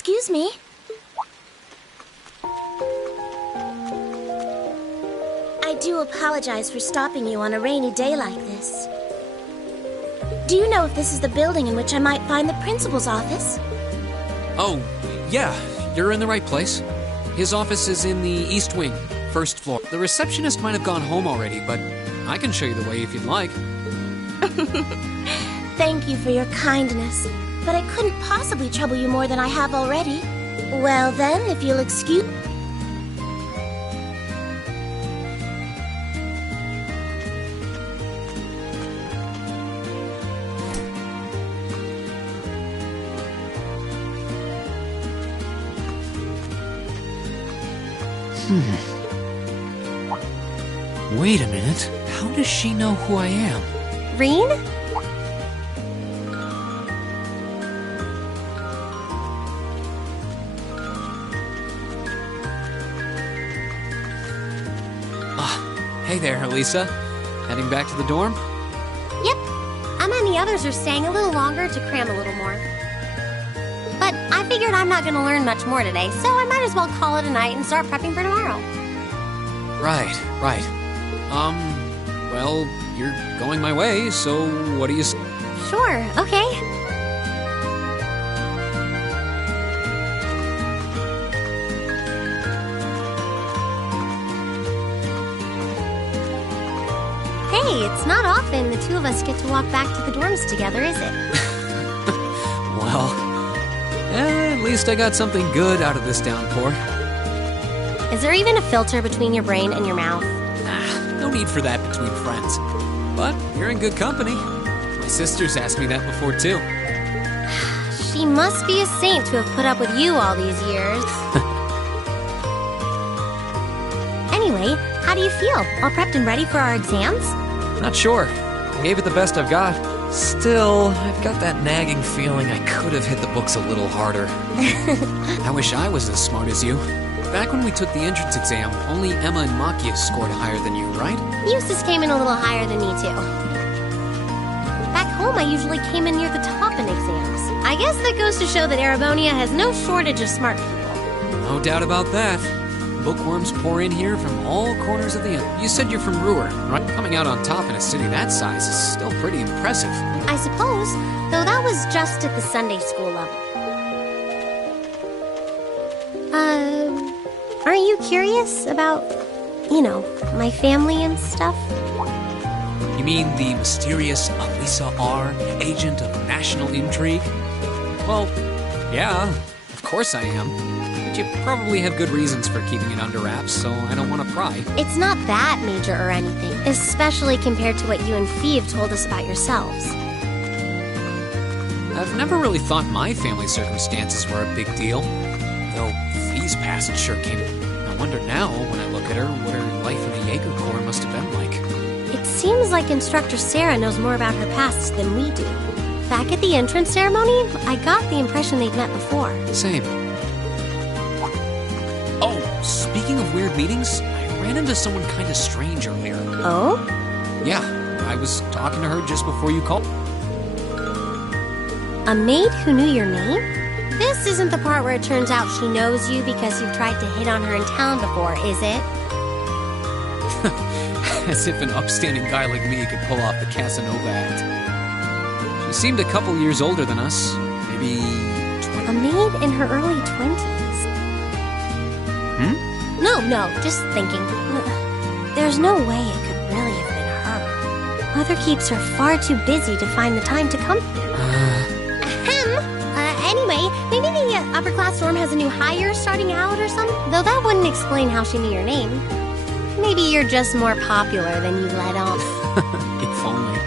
Excuse me. I do apologize for stopping you on a rainy day like this. Do you know if this is the building in which I might find the principal's office? Oh, yeah, you're in the right place. His office is in the East Wing, first floor. The receptionist might have gone home already, but I can show you the way if you'd like. Thank you for your kindness, but I couldn't possibly trouble you more than I have already. Well then, if you'll excuse... Wait a minute. How does she know who I am? Reen? Hey there, Elisa. Heading back to the dorm? Yep. Emma and the others are staying a little longer to cram a little more. But I figured I'm not going to learn much more today, so I might as well call it a night and start prepping for tomorrow. Right. Well, you're going my way, so what do you say? Sure, okay. Hey, it's not often the two of us get to walk back to the dorms together, is it? Well, at least I got something good out of this downpour. Is there even a filter between your brain and your mouth? No need for that between friends. But you're in good company. My sister's asked me that before, too. She must be a saint to have put up with you all these years. Anyway, how do you feel? All prepped and ready for our exams? Not sure. I gave it the best I've got. Still, I've got that nagging feeling I could have hit the books a little harder. I wish I was as smart as you. Back when we took the entrance exam, only Emma and Makia scored higher than you, right? Eustace came in a little higher than me, too. Back home, I usually came in near the top in exams. I guess that goes to show that Erebonia has no shortage of smart people. No doubt about that. Bookworms pour in here from all corners of the end. You said you're from Ruhr, right? Coming out on top in a city that size is still pretty impressive. I suppose, though that was just at the Sunday school level. Aren't you curious about, my family and stuff? You mean the mysterious Elisa R., agent of national intrigue? Well, yeah, of course I am. But you probably have good reasons for keeping it under wraps, so I don't want to pry. It's not that major or anything, especially compared to what you and Fee have told us about yourselves. I've never really thought my family circumstances were a big deal, though Fee's past sure came. I wonder now, when I look at her, what her life in the Jaeger Corps must have been like. It seems like Instructor Sarah knows more about her past than we do. Back at the entrance ceremony, I got the impression they'd met before. Same. Oh, speaking of weird meetings, I ran into someone kind of strange earlier. Oh? Yeah, I was talking to her just before you called. A maid who knew your name? This isn't the part where it turns out she knows you because you've tried to hit on her in town before, is it? As if an upstanding guy like me could pull off the Casanova act. She seemed a couple years older than us, maybe 20. A maid in her early 20s. No, just thinking. There's no way it could really have been her. Mother keeps her far too busy to find the time to come here. Anyway, maybe the upper class dorm has a new hire starting out or something? Though that wouldn't explain how she knew your name. Maybe you're just more popular than you let on. If only.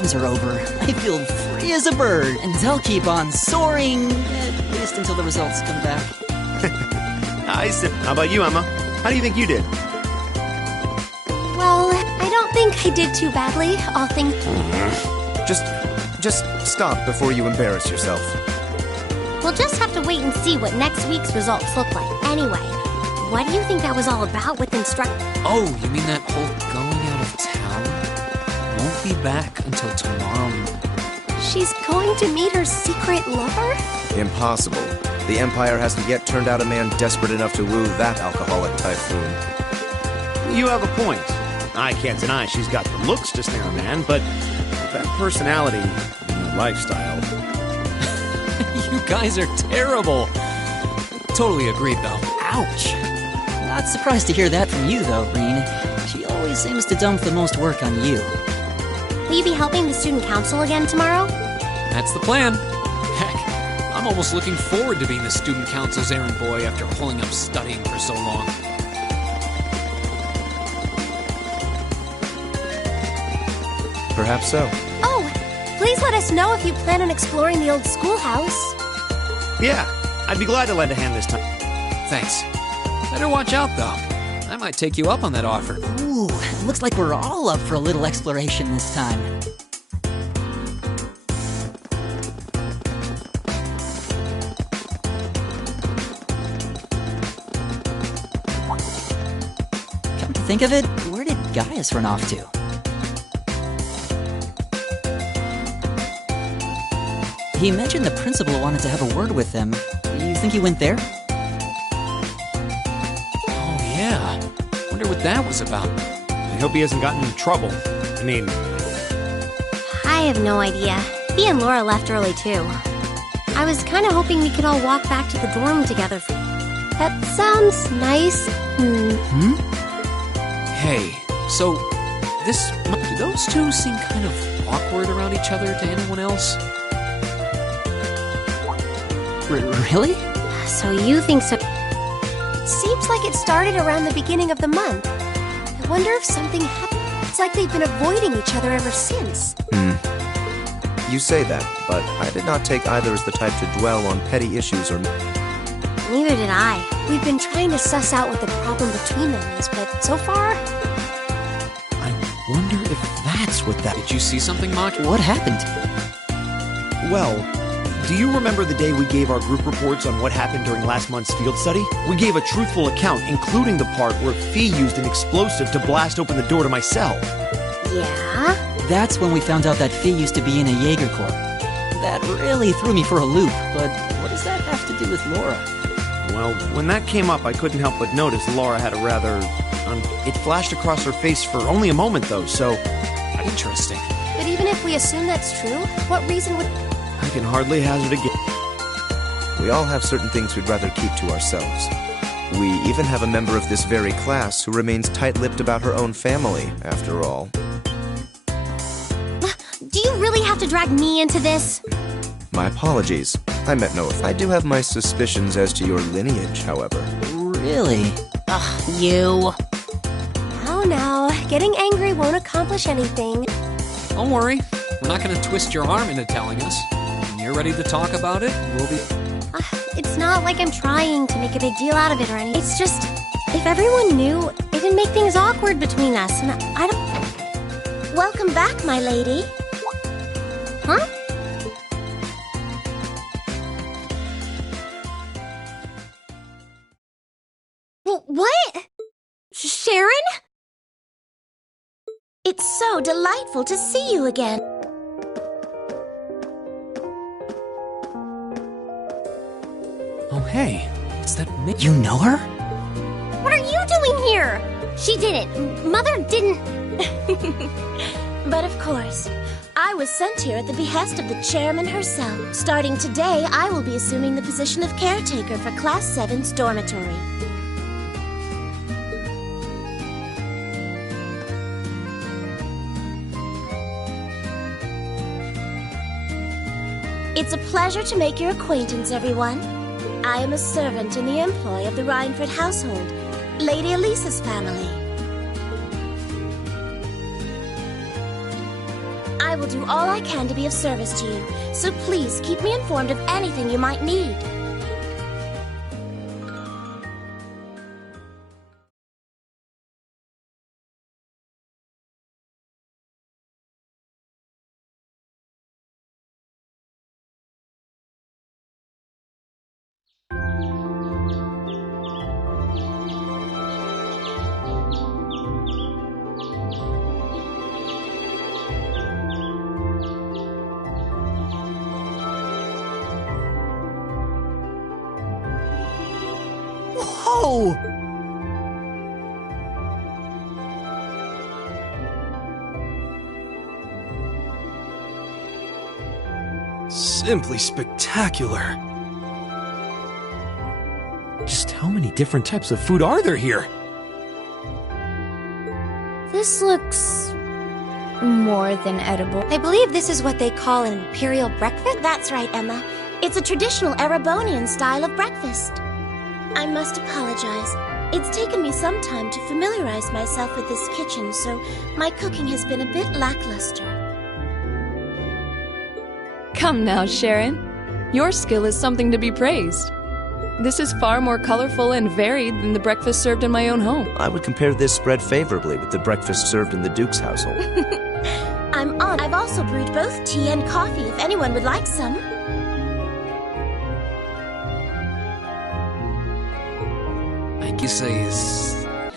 exams are over, I feel free as a bird, and I'll keep on soaring, at least until the results come back. Nice. How about you, Emma? How do you think you did? Well, I don't think I did too badly, all things... Just stop before you embarrass yourself. We'll just have to wait and see what next week's results look like. Anyway, what do you think that was all about with Oh, you mean that whole going out of town? Won't be back until tomorrow. She's going to meet her secret lover? Impossible. The Empire hasn't yet turned out a man desperate enough to woo that alcoholic typhoon. You have a point. I can't deny she's got the looks to snare a man, but that personality and lifestyle... You guys are terrible. Totally agreed, though. Ouch. Not surprised to hear that from you, though, Reen. She always seems to dump the most work on you. Will you be helping the student council again tomorrow? That's the plan. Heck, I'm almost looking forward to being the student council's errand boy after holding up studying for so long. Perhaps so. Oh, please let us know if you plan on exploring the old schoolhouse. Yeah, I'd be glad to lend a hand this time. Thanks. Better watch out, though. I might take you up on that offer. Ooh, looks like we're all up for a little exploration this time. Come to think of it, where did Gaius run off to? He mentioned the principal wanted to have a word with him. You think he went there? Oh, yeah. Wonder what that was about. I hope he hasn't gotten in trouble. I mean... I have no idea. He and Laura left early, too. I was kind of hoping we could all walk back to the dorm together. That sounds nice. Hey, so do those two seem kind of awkward around each other to anyone else? Really? So you think so? It seems like it started around the beginning of the month. I wonder if something happened. It's like they've been avoiding each other ever since. You say that, but I did not take either as the type to dwell on petty issues or... Neither did I. We've been trying to suss out what the problem between them is, but so far... I wonder if that's what that... Did you see something, Mach? What happened? Well, do you remember the day we gave our group reports on what happened during last month's field study? We gave a truthful account, including the part where Fee used an explosive to blast open the door to my cell. Yeah? That's when we found out that Fee used to be in a Jaeger Corps. That really threw me for a loop, but what does that have to do with Laura? Well, when that came up, I couldn't help but notice Laura had a rather... it flashed across her face for only a moment, though, so... Interesting. But even if we assume that's true, what reason would... I can hardly hazard a guess. We all have certain things we'd rather keep to ourselves. We even have a member of this very class who remains tight-lipped about her own family, after all. Do you really have to drag me into this? My apologies. I meant no offense. I do have my suspicions as to your lineage, however. Really? Ugh, you. Oh no, getting angry won't accomplish anything. Don't worry. We're not going to twist your arm into telling us. When you're ready to talk about it, we'll be... It's not like I'm trying to make a big deal out of it or anything. It's just, if everyone knew, it'd make things awkward between us, and I don't... Welcome back, my lady. Huh? What? Sharon? It's so delightful to see you again. Oh, hey. It's that... You know her? What are you doing here? She didn't. Mother didn't. But of course, I was sent here at the behest of the chairman herself. Starting today, I will be assuming the position of caretaker for Class 7's dormitory. It's a pleasure to make your acquaintance, everyone. I am a servant in the employ of the Rhineford household, Lady Elisa's family. I will do all I can to be of service to you, so please keep me informed of anything you might need. Whoa! Simply spectacular. Just how many different types of food are there here? This looks more than edible. I believe this is what they call an imperial breakfast. That's right, Emma. It's a traditional Erebonian style of breakfast. I must apologize. It's taken me some time to familiarize myself with this kitchen, so my cooking has been a bit lackluster. Come now, Sharon. Your skill is something to be praised. This is far more colorful and varied than the breakfast served in my own home. I would compare this spread favorably with the breakfast served in the Duke's household. I'm on. I've also brewed both tea and coffee if anyone would like some. You say is